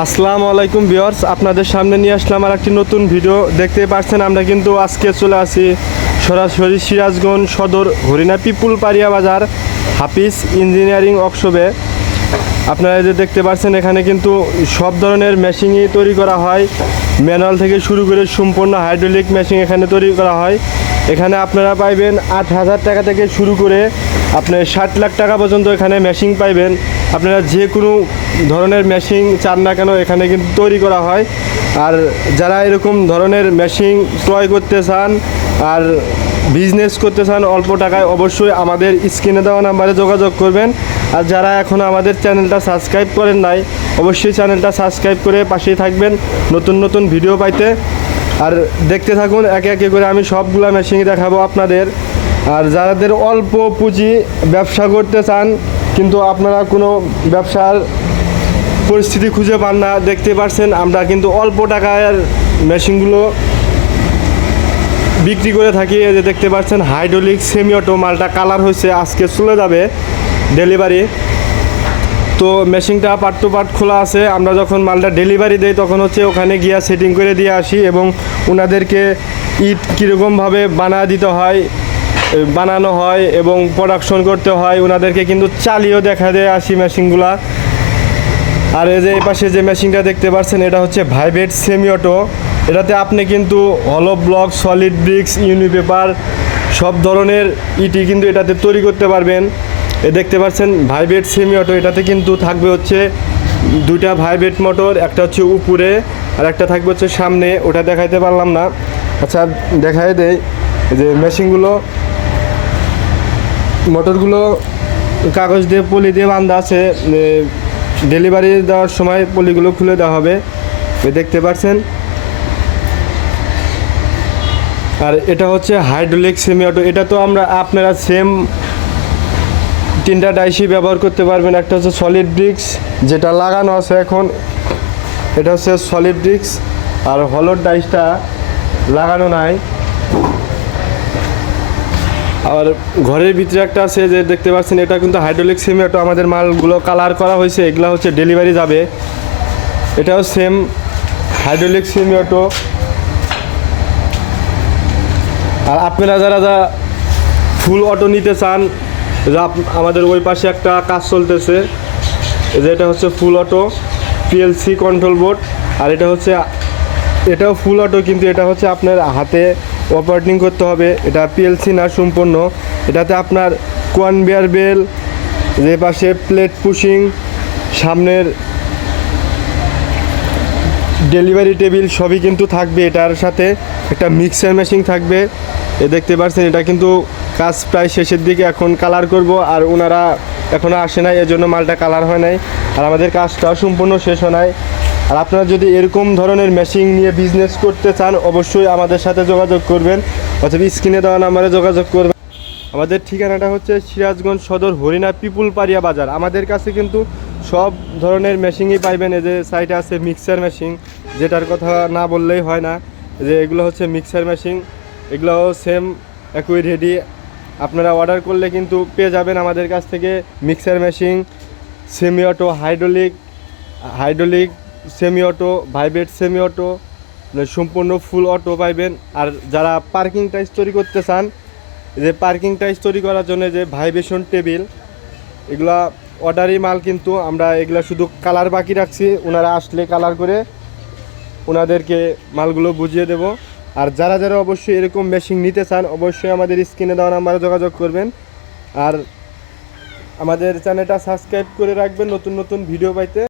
আসসালামু আলাইকুম ভিউয়ার্স, আপনাদের সামনে নিয়ে আসলাম আর একটি নতুন ভিডিও। দেখতে পাচ্ছেন আমরা কিন্তু আজকে চলে আসি সরাসরি সিরাজগঞ্জ সদর হরিণা পিপুল পারিয়া বাজার হাফিজ ইঞ্জিনিয়ারিং ওয়ার্কশপে। আপনারা যে দেখতে পাচ্ছেন এখানে কিন্তু সব ধরনের মেশিনই তৈরি করা হয়, ম্যানুয়াল থেকে শুরু করে সম্পূর্ণ হাইড্রোলিক মেশিন এখানে তৈরি করা হয়। এখানে আপনারা পাইবেন 8,000 টাকা থেকে শুরু করে আপনি 60 লাখ টাকা পর্যন্ত এখানে মেশিন পাইবেন। আপনারা যে কোনো ধরনের মেশিন চান না কেন এখানে কিন্তু তৈরি করা হয়। আর যারা এরকম ধরনের মেশিন ক্রয় করতে চান আর বিজনেস করতে চান অল্প টাকায়, অবশ্যই আমাদের স্ক্রিনে দেওয়া নাম্বারে যোগাযোগ করবেন। আর যারা এখনও আমাদের চ্যানেলটা সাবস্ক্রাইব করেন নাই, অবশ্যই চ্যানেলটা সাবস্ক্রাইব করে পাশেই থাকবেন নতুন নতুন ভিডিও পাইতে। আর দেখতে থাকুন একে একে করে আমি সবগুলা মেশিন দেখাবো আপনাদের। আর যাদের অল্প পুঁজি ব্যবসা করতে চান কিন্তু আপনারা কোনো ব্যবসার পরিস্থিতি খুঁজে পান না, দেখতে পাচ্ছেন আমরা কিন্তু অল্প টাকার মেশিনগুলো বিক্রি করে থাকি। এই যে দেখতে পাচ্ছেন হাইড্রোলিক সেমি অটো, মালটা কালার হয়েছে, আজকে চলে যাবে ডেলিভারি। তো মেশিনটা পার্ট টু পার্ট খোলা আছে। আমরা যখন মালটা ডেলিভারি দেই তখন হচ্ছে ওখানে গিয়া সেটিং করে দিয়ে আসি এবং ওনাদেরকে ইট কীরকমভাবে বানানো হয় এবং প্রোডাকশন করতে হয় ওনাদেরকে কিন্তু চালিয়েও দেখা দিয়ে আসি মেশিনগুলা। আর এই যে এই পাশে যে মেশিনটা দেখতে পাচ্ছেন এটা হচ্ছে ভাইব্রেট সেমি অটো। এটাতে আপনি কিন্তু হলো ব্লক, সলিড ব্রিক্স, ইউনিপেপার সব ধরনের ইটি কিন্তু এটাতে তৈরি করতে পারবেন। এ দেখতে পাচ্ছেন ভাইব্রেট সেমি অটো, এটাতে কিন্তু থাকবে হচ্ছে দুইটা ভাইব্রেট মোটর, একটা হচ্ছে উপরে আর একটা থাকবে হচ্ছে সামনে। ওটা দেখাইতে পারলাম না, আচ্ছা দেখাই দেই। যে মেশিনগুলো মোটরগুলো কাগজ দিয়ে পলি দিয়ে বাঁধা আছে, ডেলিভারি দেওয়ার সময় পলিগুলো খুলে দেওয়া হবে, দেখতে পাচ্ছেন। আর এটা হচ্ছে হাইড্রোলিক সেমি অটো। এটা তো আপনারা সেম তিনটা ডাইসই ব্যবহার করতে পারবেন। একটা হচ্ছে সলিড ব্রিক্স যেটা লাগানো আছে এখন, এটা হচ্ছে সলিড ব্রিক্স, আর হলোর ডাইসটা লাগানো নাই। আর ঘরের ভিতরে একটা আছে যে দেখতে পাচ্ছেন, এটা কিন্তু হাইড্রোলিক সেমি অটো। আমাদের মালগুলো কালার করা হয়েছে, এগুলো হচ্ছে ডেলিভারি যাবে। এটাও সেম হাইড্রোলিক সেমি অটো। আর আপনারা যারা ফুল অটো নিতে চান, আমাদের ওই পাশে একটা কাজ চলতেছে, যেটা হচ্ছে full auto PLC control board. আর এটাও ফুল অটো, কিন্তু এটা হচ্ছে আপনার হাতে অপারেটিং করতে হবে। এটা পিএলসি না সম্পূর্ণ। এটাতে আপনার কনভেয়ার বেল, যে পাশে প্লেট পুশিং, সামনের ডেলিভারি টেবিল সবই কিন্তু থাকবে। এটার সাথে একটা মিক্সার মেশিন থাকবে। দেখতে পাচ্ছেন এটা কিন্তু কাজ প্রায় শেষের দিকে, এখন কালার করব। আর ওনারা এখনও আসে নাই, এজন্য মালটা কালার হয় নাই। আর আমাদের কাজটা সম্পূর্ণ শেষ হয় নাই। আর আপনারা যদি এরকম ধরনের মেশিন নিয়ে বিজনেস করতে চান অবশ্যই আমাদের সাথে যোগাযোগ করবেন, অথবা স্ক্রিনে দেওয়া নাম্বারে যোগাযোগ করবেন। আমাদের ঠিকানাটা হচ্ছে সিরাজগঞ্জ সদর হরিণা পিপুল পারিয়া বাজার। আমাদের কাছে কিন্তু সব ধরনের মেশিনই পাইবেন। এই যে সাইডে আছে মিক্সার মেশিন, যেটার কথা না বললেই হয় না, যে এগুলো হচ্ছে মিক্সার মেশিন। এগুলোও সেম একই রেডি, আপনারা অর্ডার করলে কিন্তু পেয়ে যাবেন আমাদের কাছ থেকে mixer machine, semi auto, hydraulic semi auto, vibrate semi auto, সম্পূর্ণ ফুল অটো পাইবেন। আর যারা পার্কিং টাইস তৈরি করতে চান, যে পার্কিং টাইস তৈরি করার জন্য যে ভাইব্রেশন টেবিল, এগুলা অর্ডারি মাল, কিন্তু আমরা এগুলা শুধু কালার বাকি রাখছি। ওনারা আসলে কালার করে ওনাদেরকে মালগুলো বুঝিয়ে দেব। আর যারা অবশ্যই এরকম মেশিন নিতে চান অবশ্যই আমাদের স্ক্রিনে দেওয়া নাম্বারে যোগাযোগ করবেন। আর আমাদের চ্যানেলটা সাবস্ক্রাইব করে রাখবেন নতুন নতুন ভিডিও পাইতে।